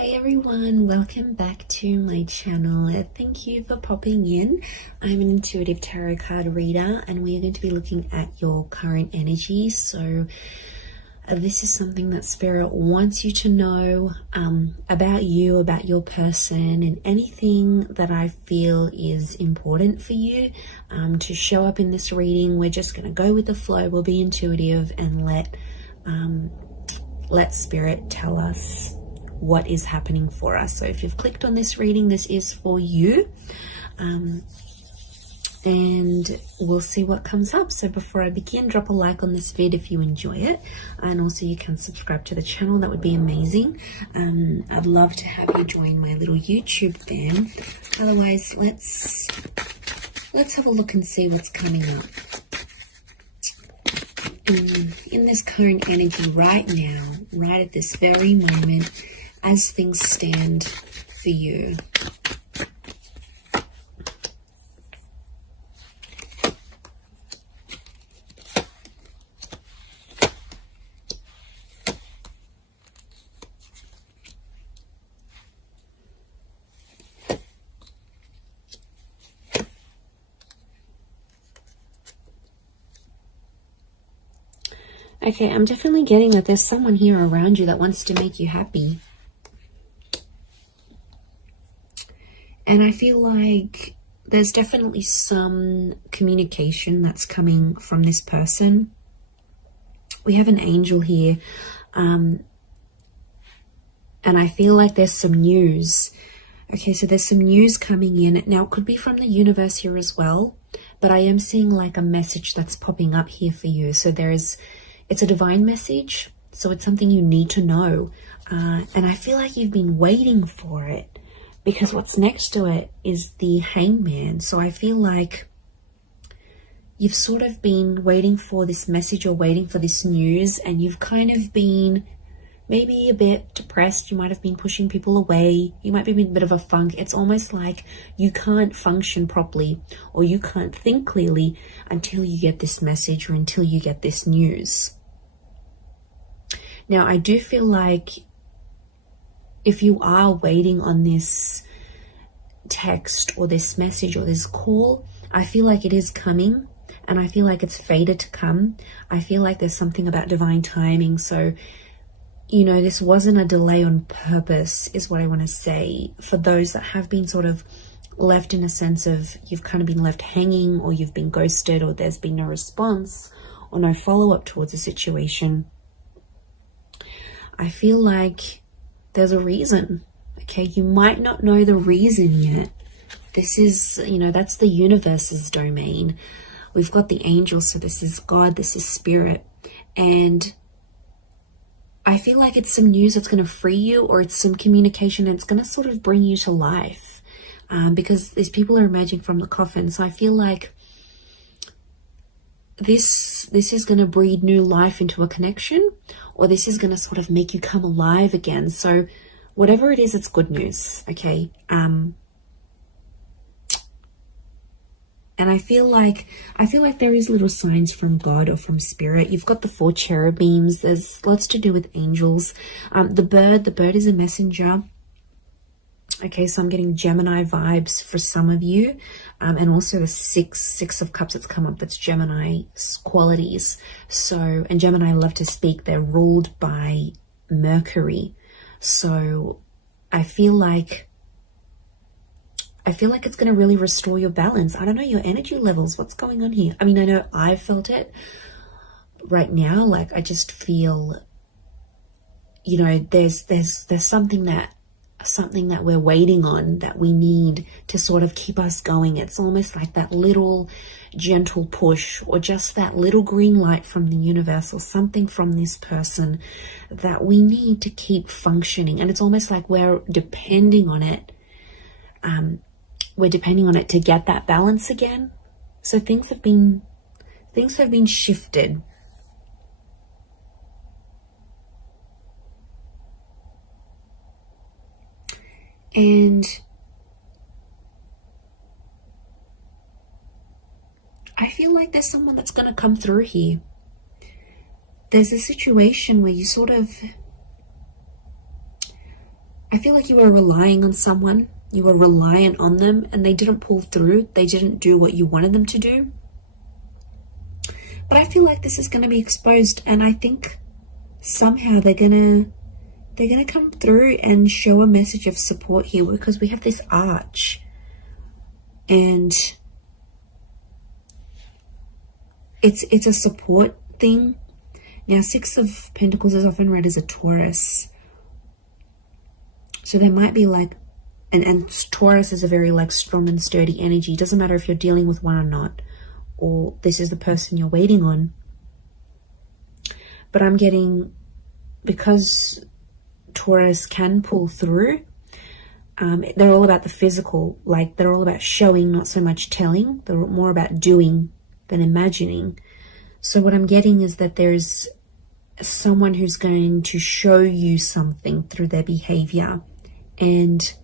Hey everyone, welcome back to my channel. Thank you for popping in. I'm an intuitive tarot card reader and we are going to be looking at your current energy. So this is something that Spirit wants you to know about you, about your person, and anything that I feel is important for you to show up in this reading. We're just going to go with the flow. We'll be intuitive and let Spirit tell us what is happening for us. So if you've clicked on this reading, this is for you, and we'll see what comes up. So before I begin, drop a like on this vid if you enjoy it, and also you can subscribe to the channel. That would be amazing. I'd love to have you join my little YouTube fam. Otherwise, let's have a look and see what's coming up in this current energy right now, right at this very moment, as things stand for you. Okay, I'm definitely getting that there's someone here around you that wants to make you happy. And I feel like there's definitely some communication that's coming from this person. We have an angel here. And I feel like there's some news. Okay, so there's some news coming in. Now, it could be from the universe here as well. But I am seeing like a message that's popping up here for you. So it's a divine message. So it's something you need to know. And I feel like you've been waiting for it, because what's next to it is the Hangman. So I feel like you've sort of been waiting for this message or waiting for this news, and you've kind of been maybe a bit depressed. You might have been pushing people away. You might be in a bit of a funk. It's almost like you can't function properly or you can't think clearly until you get this message or until you get this news. Now, I do feel like if you are waiting on this text or this message or this call, I feel like it is coming, and I feel like it's fated to come. I feel like there's something about divine timing. So, you know, this wasn't a delay on purpose, is what I want to say. For those that have been sort of left in a sense of you've kind of been left hanging, or you've been ghosted, or there's been no response or no follow-up towards a situation, I feel like there's a reason. Okay, you might not know the reason yet. This is, you know, that's the universe's domain. We've got the angels, so this is God, this is Spirit. And I feel like it's some news that's going to free you, or it's some communication that's going to sort of bring you to life. Because these people are emerging from the coffin. So I feel like this is going to breathe new life into a connection, or this is going to sort of make you come alive again. So whatever it is, it's good news. Okay. And I feel like there is little signs from God or from Spirit. You've got the 4 cherubims. There's lots to do with angels. The bird is a messenger. Okay, so I'm getting Gemini vibes for some of you. And also the six of cups that's come up, that's Gemini qualities. So, and Gemini love to speak. They're ruled by Mercury. So I feel like it's going to really restore your balance. I don't know, your energy levels. What's going on here? I mean, I know I felt it right now. Like, I just feel, you know, there's something that we're waiting on, that we need to sort of keep us going. It's almost like that little gentle push, or just that little green light from the universe, or something from this person that we need to keep functioning. And it's almost like we're depending on it. We're depending on it to get that balance again. So things have been shifted. And I feel like there's someone that's going to come through here. There's a situation where you sort of, I feel like you were relying on someone, you were reliant on them, and they didn't pull through. They didn't do what you wanted them to do. But I feel like this is going to be exposed, and I think somehow they're gonna come through and show a message of support here, because we have this arch, and it's a support thing. Now, Six of Pentacles is often read as a Taurus, so there might be like, and Taurus is a very like strong and sturdy energy. It doesn't matter if you're dealing with one or not, or this is the person you're waiting on. But I'm getting, because Taurus can pull through, they're all about the physical, like they're all about showing, not so much telling. They're more about doing than imagining. So what I'm getting is that there's someone who's going to show you something through their behavior, and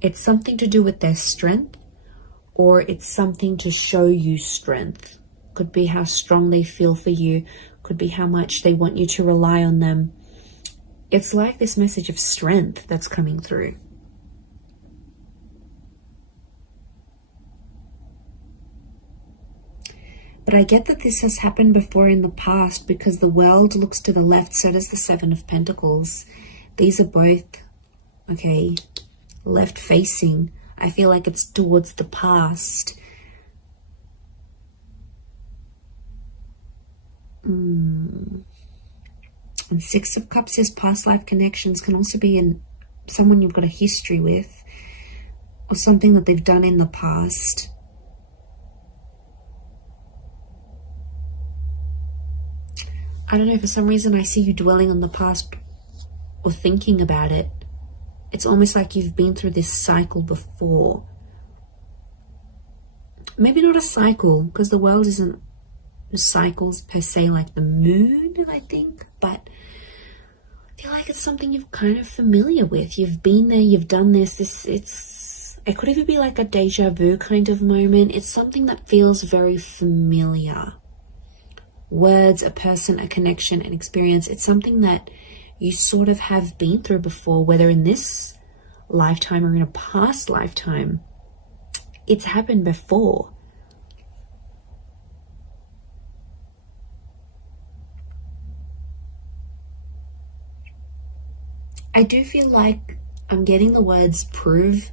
it's something to do with their strength, or it's something to show you strength. Could be how strong they feel for you, could be how much they want you to rely on them. It's like this message of strength that's coming through. But I get that this has happened before in the past, because the World looks to the left, so does the Seven of Pentacles. These are both, okay, left facing. I feel like it's towards the past. And Six of Cups is past life connections. Can also be in someone you've got a history with, or something that they've done in the past. I don't know, for some reason I see you dwelling on the past or thinking about it. It's almost like you've been through this cycle before. Maybe not a cycle, because the world isn't cycles per se, like the moon, I think. But I feel like it's something you're kind of familiar with. You've been there, you've done this. It could even be like a deja vu kind of moment. It's something that feels very familiar. Words, a person, a connection, an experience. It's something that you sort of have been through before, whether in this lifetime or in a past lifetime. It's happened before. I do feel like I'm getting the words prove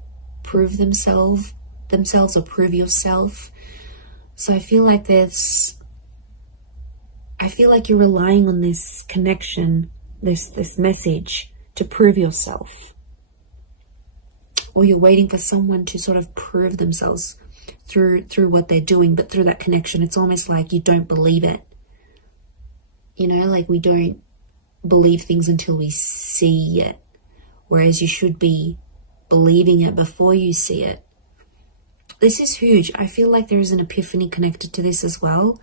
themselves or prove yourself. So I feel like you're relying on this connection, this message to prove yourself. Or you're waiting for someone to sort of prove themselves through what they're doing, but through that connection, it's almost like you don't believe it. You know, like we don't believe things until we see it, whereas you should be believing it before you see it. This is huge. I feel like there is an epiphany connected to this as well,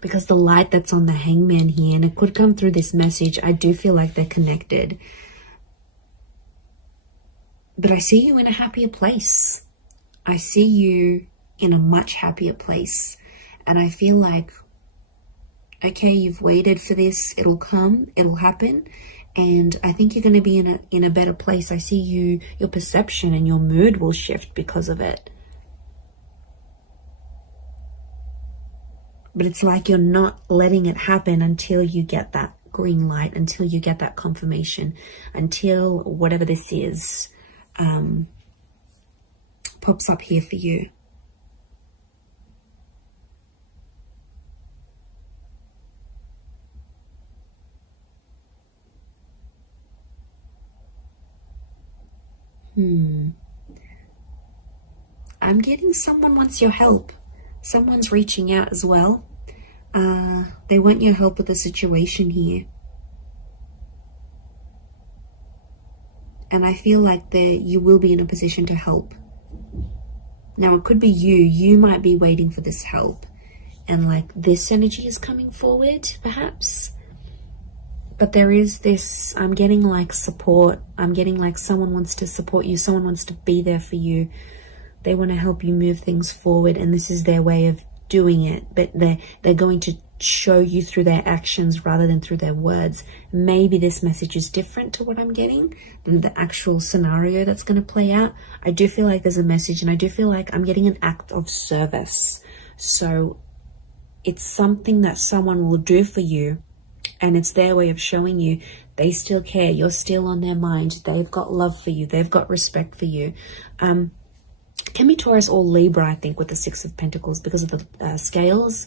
because the light that's on the Hangman here, and it could come through this message, I do feel like they're connected. But I see you in a happier place. I see you in a much happier place, and I feel like, okay, you've waited for this, it'll come, it'll happen, and I think you're going to be in a better place. I see your perception and your mood will shift because of it. But it's like you're not letting it happen until you get that green light, until you get that confirmation, until whatever this is pops up here for you. I'm getting someone wants your help. Someone's reaching out as well. They want your help with the situation here. And I feel like you will be in a position to help. Now, it could be you might be waiting for this help. And like this energy is coming forward, perhaps. But there is this, I'm getting like support. I'm getting like someone wants to support you. Someone wants to be there for you. They want to help you move things forward. And this is their way of doing it. But they're going to show you through their actions rather than through their words. Maybe this message is different to what I'm getting than the actual scenario that's going to play out. I do feel like there's a message, and I do feel like I'm getting an act of service. So it's something that someone will do for you, and it's their way of showing you they still care. You're still on their mind. They've got love for you. They've got respect for you. Can be Taurus or Libra, I think, with the Six of Pentacles because of the scales.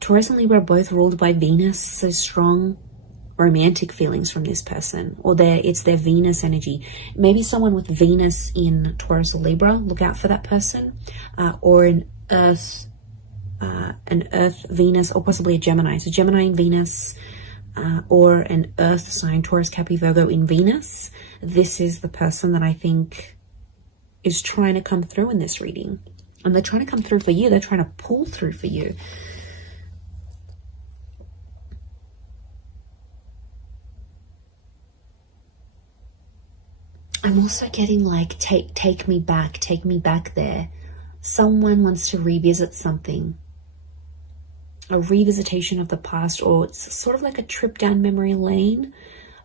Taurus and Libra are both ruled by Venus, so strong romantic feelings from this person, or it's their Venus energy. Maybe someone with Venus in Taurus or Libra, look out for that person, or an Earth Venus, or possibly a Gemini. So Gemini in Venus, or an Earth sign, Taurus, Capricorn, Virgo in Venus. This is the person that I think is trying to come through in this reading, and they're trying to come through for you. They're trying to pull through for you. I'm also getting like, take me back there. Someone wants to revisit something, a revisitation of the past, or it's sort of like a trip down memory lane.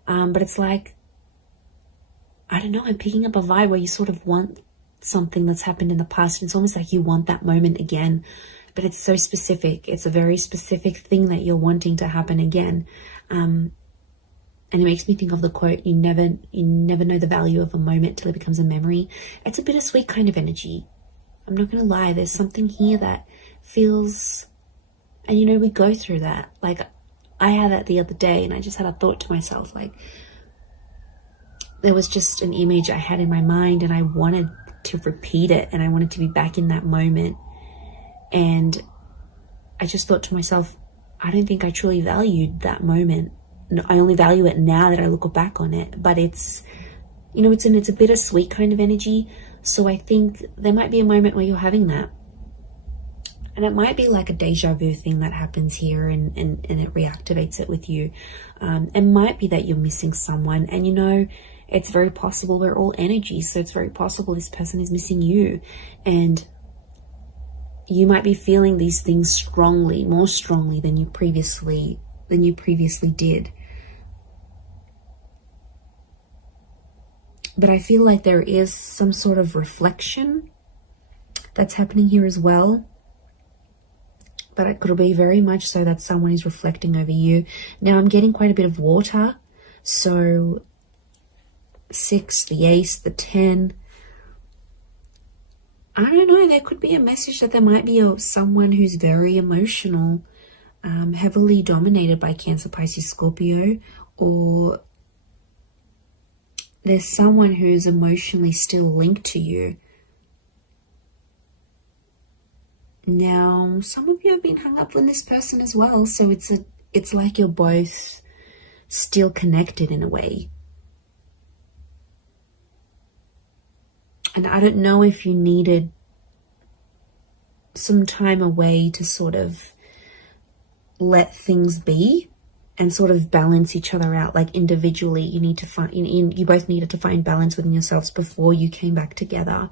But it's like, I don't know, I'm picking up a vibe where you sort of want something that's happened in the past. And it's almost like you want that moment again, but it's so specific. It's a very specific thing that you're wanting to happen again. And it makes me think of the quote, you never know the value of a moment till it becomes a memory. It's a bittersweet kind of energy. I'm not going to lie. There's something here that feels, and you know, we go through that. Like, I had that the other day, and I just had a thought to myself, like, there was just an image I had in my mind, and I wanted to repeat it, and I wanted to be back in that moment. And I just thought to myself, I don't think I truly valued that moment. I only value it now that I look back on it. But it's, you know, it's a bittersweet kind of energy. So I think there might be a moment where you're having that. And it might be like a deja vu thing that happens here, and it reactivates it with you. It might be that you're missing someone, and you know, it's very possible we're all energy. So it's very possible this person is missing you, and you might be feeling these things strongly, more strongly than you previously did. But I feel like there is some sort of reflection that's happening here as well. But it could be very much so that someone is reflecting over you. Now I'm getting quite a bit of water. So 6, the ace, the 10. I don't know. There could be a message that there might be someone who's very emotional, heavily dominated by Cancer, Pisces, Scorpio, or there's someone who's emotionally still linked to you. Now, some of you have been hung up with this person as well, so it's like you're both still connected in a way. And I don't know if you needed some time away to sort of let things be and sort of balance each other out. Like individually, you need to find, you both needed to find balance within yourselves before you came back together.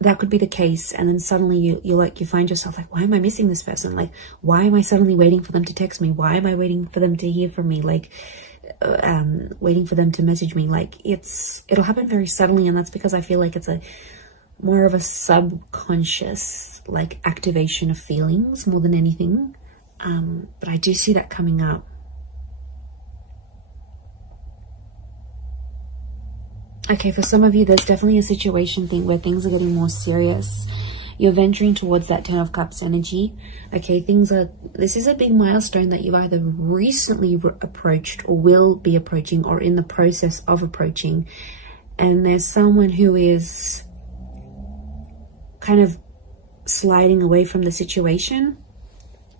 That could be the case. And then suddenly you find yourself like, why am I missing this person? Like, why am I suddenly waiting for them to text me? Why am I waiting for them to hear from me? Like, waiting for them to message me. Like, it'll happen very suddenly. And that's because I feel like it's more of a subconscious, like, activation of feelings more than anything. But I do see that coming up. Okay, for some of you, there's definitely a situation thing where things are getting more serious. You're venturing towards that 10 of Cups energy. Okay, this is a big milestone that you've either recently approached or will be approaching or in the process of approaching. And there's someone who is kind of sliding away from the situation.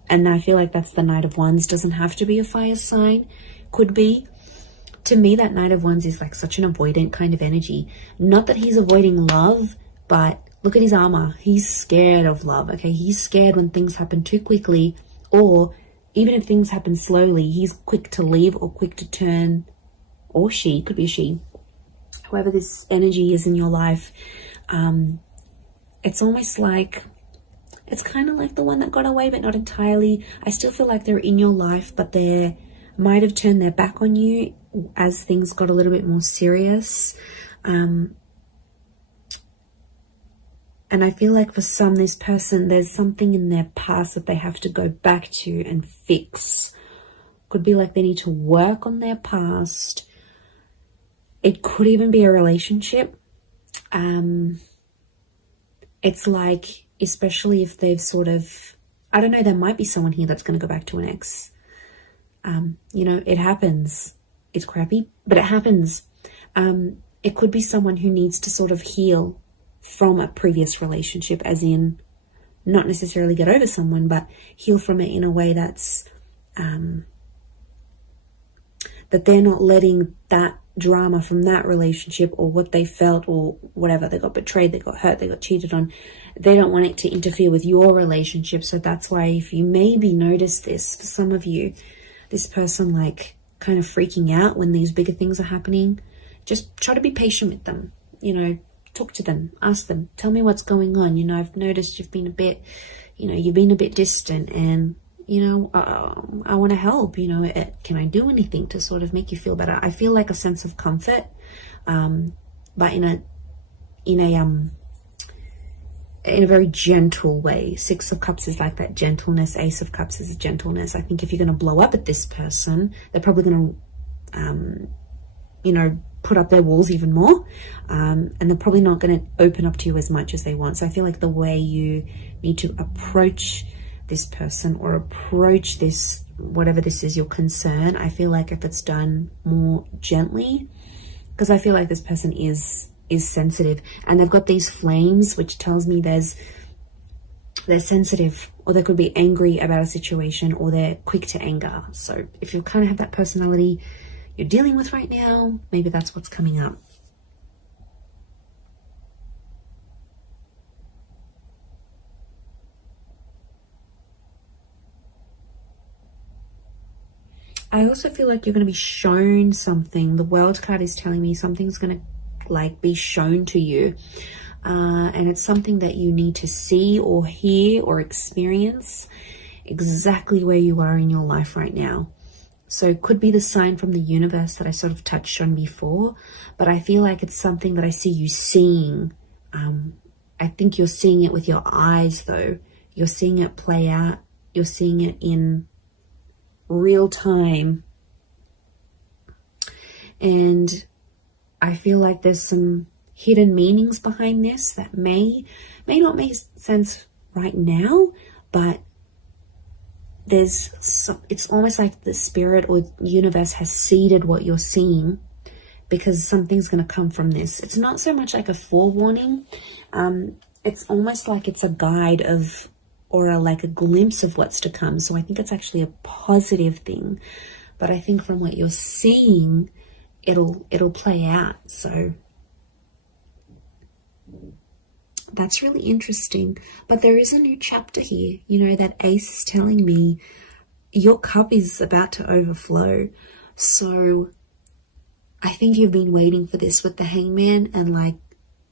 And I feel like that's the Knight of Wands. Doesn't have to be a fire sign. Could be. To me, that Knight of Wands is like such an avoidant kind of energy. Not that he's avoiding love, but look at his armor. He's scared of love, okay? He's scared when things happen too quickly, or even if things happen slowly, he's quick to leave or quick to turn, or she, could be a she. Whoever this energy is in your life, it's almost like It's kind of like the one that got away, but not entirely. I still feel like they're in your life, but they might have turned their back on you as things got a little bit more serious. And I feel like for some, this person, there's something in their past that they have to go back to and fix. Could be like they need to work on their past. It could even be a relationship. It's like, especially if they've sort of, I don't know, there might be someone here that's going to go back to an ex. You know, it happens. It's crappy, but it happens. It could be someone who needs to sort of heal from a previous relationship, as in not necessarily get over someone, but heal from it in a way that's, that they're not letting that drama from that relationship or what they felt or whatever, they got betrayed, they got hurt, they got cheated on, they don't want it to interfere with your relationship. So that's why, if you maybe notice this, for some of you, this person like kind of freaking out when these bigger things are happening, just try to be patient with them, you know, talk to them, ask them, tell me what's going on. You know, I've noticed you've been a bit, you know, you've been a bit distant, and you know, I want to help, you know, can I do anything to sort of make you feel better? I feel like a sense of comfort, but in a very gentle way. Six of Cups is like that gentleness. Ace of Cups is gentleness. I think if you're going to blow up at this person, they're probably going to, you know, put up their walls even more, and they're probably not going to open up to you as much as they want. So I feel like the way you need to approach this person or approach this, whatever this is, your concern, I feel like if it's done more gently, because I feel like this person is sensitive, and they've got these flames, which tells me they're sensitive, or they could be angry about a situation, or they're quick to anger. So if you kind of have that personality you're dealing with right now, maybe that's what's coming up. I also feel like you're going to be shown something. The World card is telling me something's going to like be shown to you. And it's something that you need to see or hear or experience exactly where you are in your life right now. So it could be the sign from the universe that I sort of touched on before, but I feel like it's something that I see you seeing. I think you're seeing it with your eyes though. You're seeing it play out. You're seeing it in real time, and I feel like there's some hidden meanings behind this that may not make sense right now, but it's almost like the spirit or universe has seeded what you're seeing, because something's going to come from this. It's not so much like a forewarning, it's almost like it's a guide of, or like a glimpse of what's to come. So I think it's actually a positive thing, but I think from what you're seeing, it'll play out. So that's really interesting. But there is a new chapter here. You know, that ace is telling me your cup is about to overflow. So I think you've been waiting for this with the Hangman, and like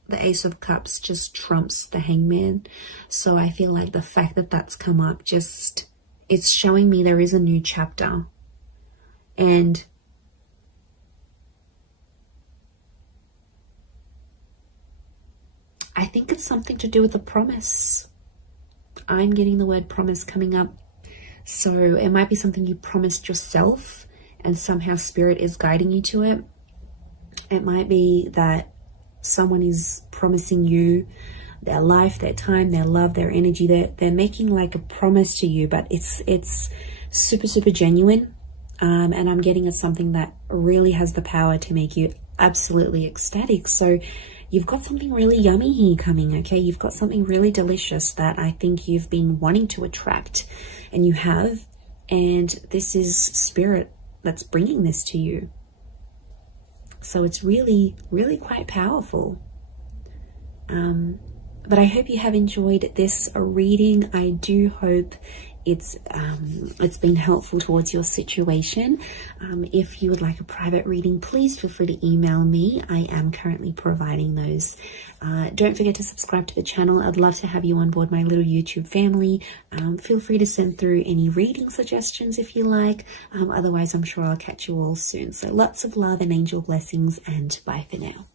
the Ace of Cups just trumps the Hangman. So I feel like the fact that that's come up, it's showing me there is a new chapter. And I think it's something to do with a promise. I'm getting the word promise coming up. So it might be something you promised yourself, and somehow spirit is guiding you to it. It might be that someone is promising you their life, their time, their love, their energy. They're making like a promise to you, but it's super, super genuine. And I'm getting at something that really has the power to make you absolutely ecstatic. So you've got something really yummy here coming, okay? You've got something really delicious that I think you've been wanting to attract, and you have. And this is spirit that's bringing this to you. So it's really, really quite powerful. But I hope you have enjoyed this reading. I do hope it's been helpful towards your situation. If you would like a private reading, please feel free to email me. I am currently providing those. Don't forget to subscribe to the channel. I'd love to have you on board my little YouTube family. Feel free to send through any reading suggestions if you like. Otherwise, I'm sure I'll catch you all soon. So lots of love and angel blessings, and bye for now.